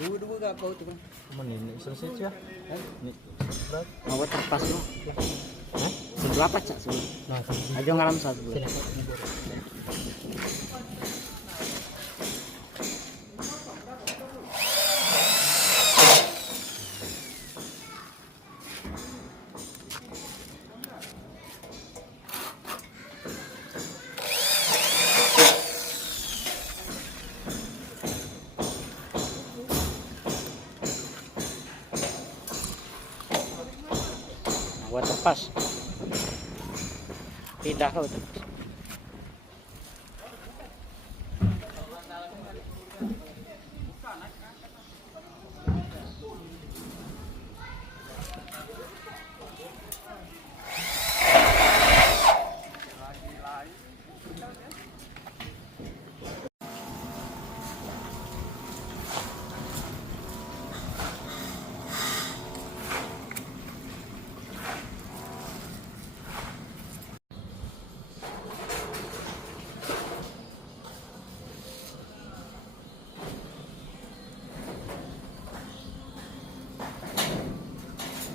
Dua-dua gak bau tuh kan. Mana ini selesai ya? Ini berat. Mau terpas lo. Hah? Seberapa cak sebelum? Nah, Aja ngalam satu. sini aku ngubur. Buat terpas. Pindah kau terpas.